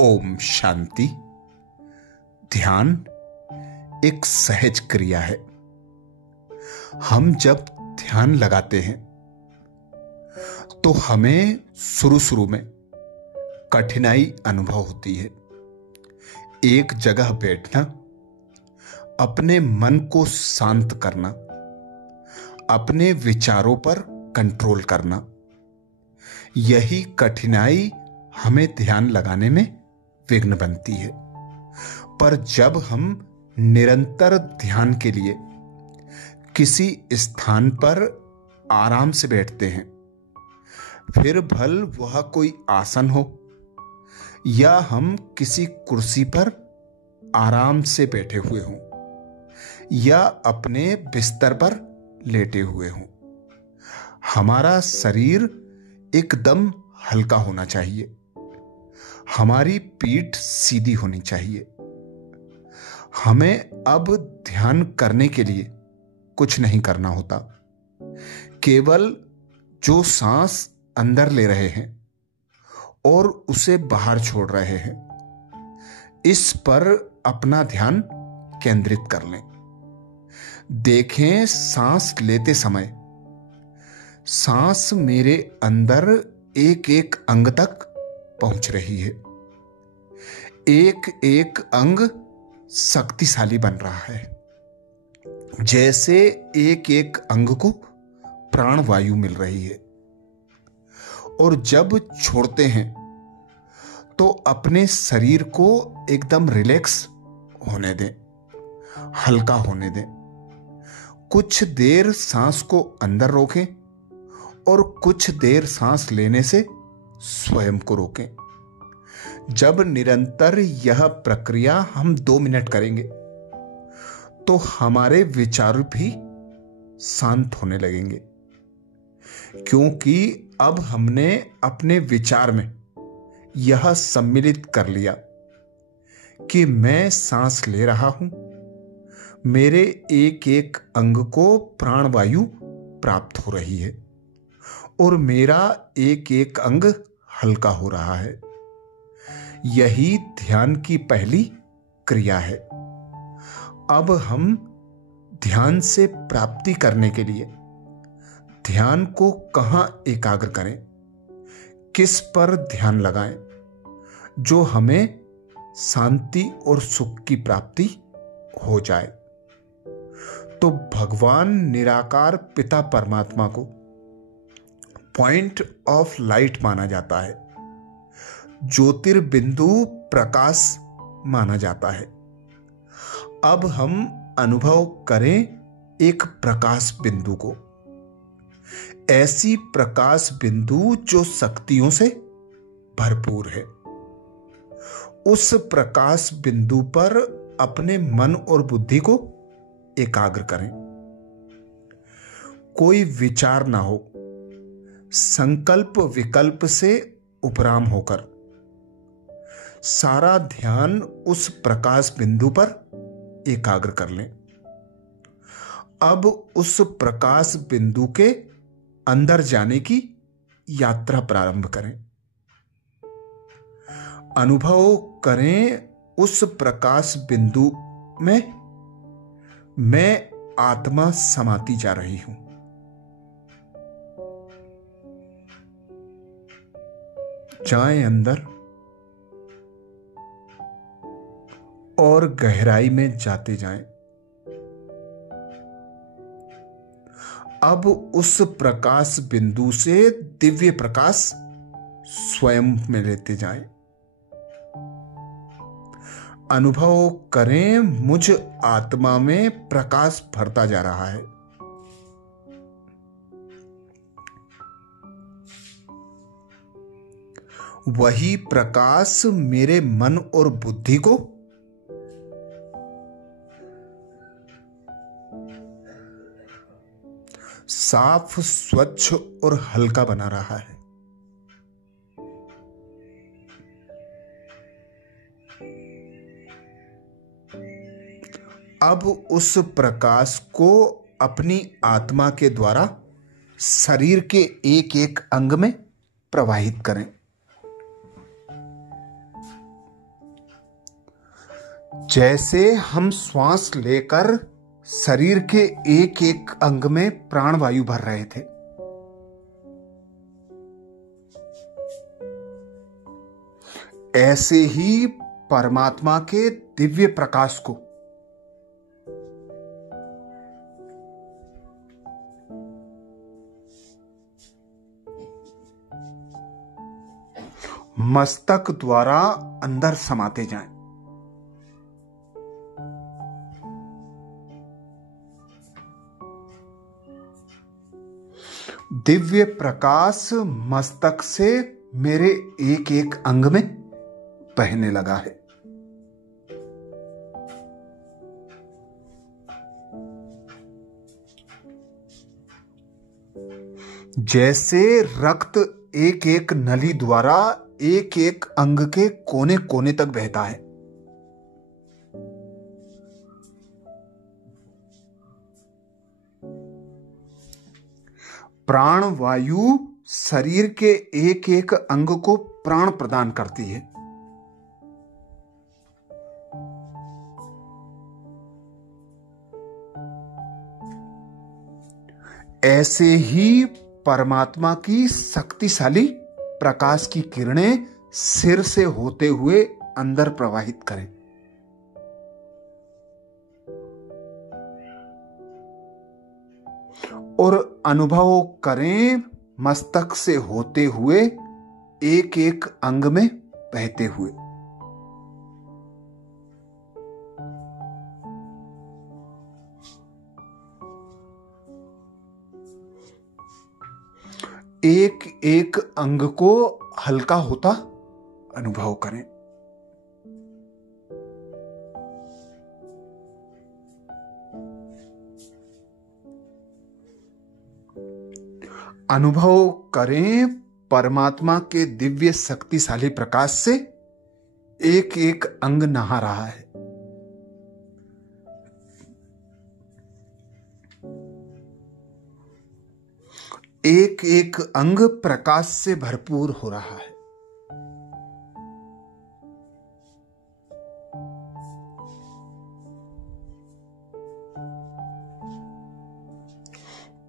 ओम शांति। ध्यान एक सहज क्रिया है। हम जब ध्यान लगाते हैं तो हमें शुरू में कठिनाई अनुभव होती है। एक जगह बैठना, अपने मन को शांत करना, अपने विचारों पर कंट्रोल करना, यही कठिनाई हमें ध्यान लगाने में विघ्न बनती है। पर जब हम निरंतर ध्यान के लिए किसी स्थान पर आराम से बैठते हैं, फिर भल वह कोई आसन हो या हम किसी कुर्सी पर आराम से बैठे हुए हों या अपने बिस्तर पर लेटे हुए हों, हमारा शरीर एकदम हल्का होना चाहिए। हमारी पीठ सीधी होनी चाहिए। हमें अब ध्यान करने के लिए कुछ नहीं करना होता। केवल जो सांस अंदर ले रहे हैं और उसे बाहर छोड़ रहे हैं, इस पर अपना ध्यान केंद्रित कर लें। देखें, सांस लेते समय सांस मेरे अंदर एक एक अंग तक पहुंच रही है। एक एक अंग शक्तिशाली बन रहा है, जैसे एक एक अंग को प्राणवायु मिल रही है। और जब छोड़ते हैं तो अपने शरीर को एकदम रिलैक्स होने दें, हल्का होने दें। कुछ देर सांस को अंदर रोकें और कुछ देर सांस लेने से स्वयं को रोकें। जब निरंतर यह प्रक्रिया हम 2 मिनट करेंगे तो हमारे विचार भी शांत होने लगेंगे, क्योंकि अब हमने अपने विचार में यह सम्मिलित कर लिया कि मैं सांस ले रहा हूं, मेरे एक एक अंग को प्राणवायु प्राप्त हो रही है और मेरा एक एक अंग हल्का हो रहा है। यही ध्यान की पहली क्रिया है। अब हम ध्यान से प्राप्ति करने के लिए ध्यान को कहां एकाग्र करें, किस पर ध्यान लगाएं जो हमें शांति और सुख की प्राप्ति हो जाए। तो भगवान निराकार पिता परमात्मा को पॉइंट ऑफ लाइट माना जाता है, ज्योतिर्बिंदु प्रकाश माना जाता है। अब हम अनुभव करें एक प्रकाश बिंदु को, ऐसी प्रकाश बिंदु जो शक्तियों से भरपूर है। उस प्रकाश बिंदु पर अपने मन और बुद्धि को एकाग्र करें। कोई विचार ना हो, संकल्प विकल्प से उपराम होकर सारा ध्यान उस प्रकाश बिंदु पर एकाग्र कर लें। अब उस प्रकाश बिंदु के अंदर जाने की यात्रा प्रारंभ करें। अनुभव करें उस प्रकाश बिंदु में मैं आत्मा समाती जा रही हूं। जाएं अंदर और गहराई में जाते जाएं। अब उस प्रकाश बिंदु से दिव्य प्रकाश स्वयं में लेते जाएं। अनुभव करें मुझ आत्मा में प्रकाश भरता जा रहा है। वही प्रकाश मेरे मन और बुद्धि को साफ, स्वच्छ और हल्का बना रहा है। अब उस प्रकाश को अपनी आत्मा के द्वारा शरीर के एक एक अंग में प्रवाहित करें। जैसे हम श्वास लेकर शरीर के एक एक अंग में प्राणवायु भर रहे थे, ऐसे ही परमात्मा के दिव्य प्रकाश को मस्तक द्वारा अंदर समाते जाएं। दिव्य प्रकाश मस्तक से मेरे एक एक अंग में बहने लगा है। जैसे रक्त एक एक नली द्वारा एक एक अंग के कोने कोने तक बहता है, प्राण वायु शरीर के एक एक अंग को प्राण प्रदान करती है। ऐसे ही परमात्मा की शक्तिशाली प्रकाश की किरणें सिर से होते हुए अंदर प्रवाहित करें। और अनुभव करें मस्तक से होते हुए एक एक अंग में बहते हुए। एक एक अंग को हल्का होता अनुभव करें। अनुभव करें परमात्मा के दिव्य शक्तिशाली प्रकाश से एक एक अंग नहा रहा है। एक एक अंग प्रकाश से भरपूर हो रहा है।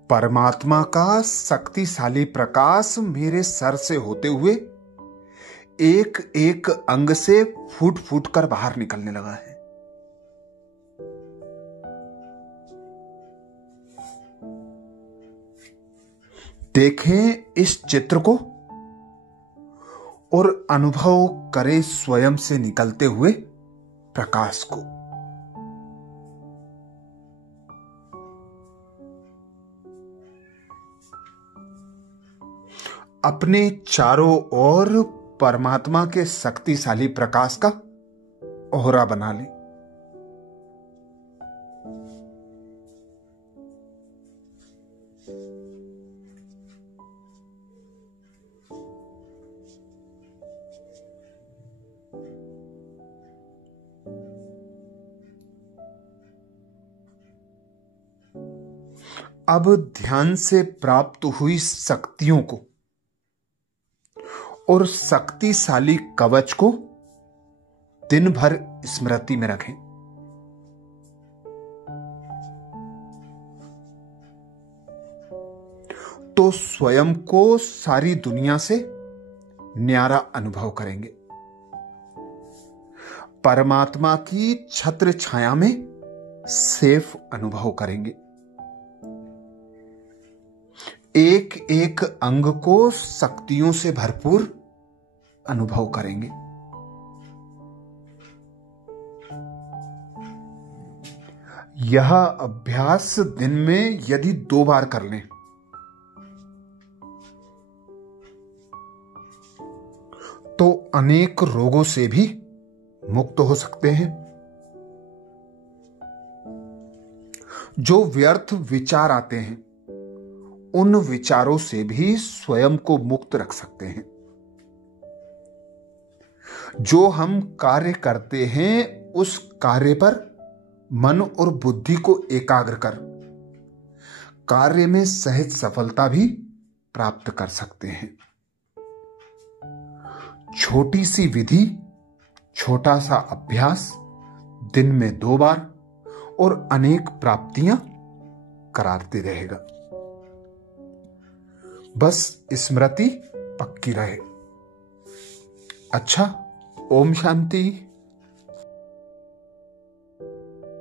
परमात्मा का शक्तिशाली प्रकाश मेरे सर से होते हुए एक एक अंग से फूट फूट कर बाहर निकलने लगा है। देखें इस चित्र को और अनुभव करें स्वयं से निकलते हुए प्रकाश को। अपने चारों ओर परमात्मा के शक्तिशाली प्रकाश का ओहरा बना लें। अब ध्यान से प्राप्त हुई शक्तियों को और शक्तिशाली कवच को दिन भर स्मृति में रखें। तो स्वयं को सारी दुनिया से न्यारा अनुभव करेंगे। परमात्मा की छत्र छाया में सेफ अनुभव करेंगे। एक एक अंग को शक्तियों से भरपूर अनुभव करेंगे। यह अभ्यास दिन में यदि 2 बार कर लें तो अनेक रोगों से भी मुक्त हो सकते हैं। जो व्यर्थ विचार आते हैं उन विचारों से भी स्वयं को मुक्त रख सकते हैं। जो हम कार्य करते हैं उस कार्य पर मन और बुद्धि को एकाग्र कर कार्य में सहज सफलता भी प्राप्त कर सकते हैं। छोटी सी विधि, छोटा सा अभ्यास दिन में 2 बार और अनेक प्राप्तियां कराते रहेगा। बस स्मृति पक्की रहे। अच्छा, ओम शांति।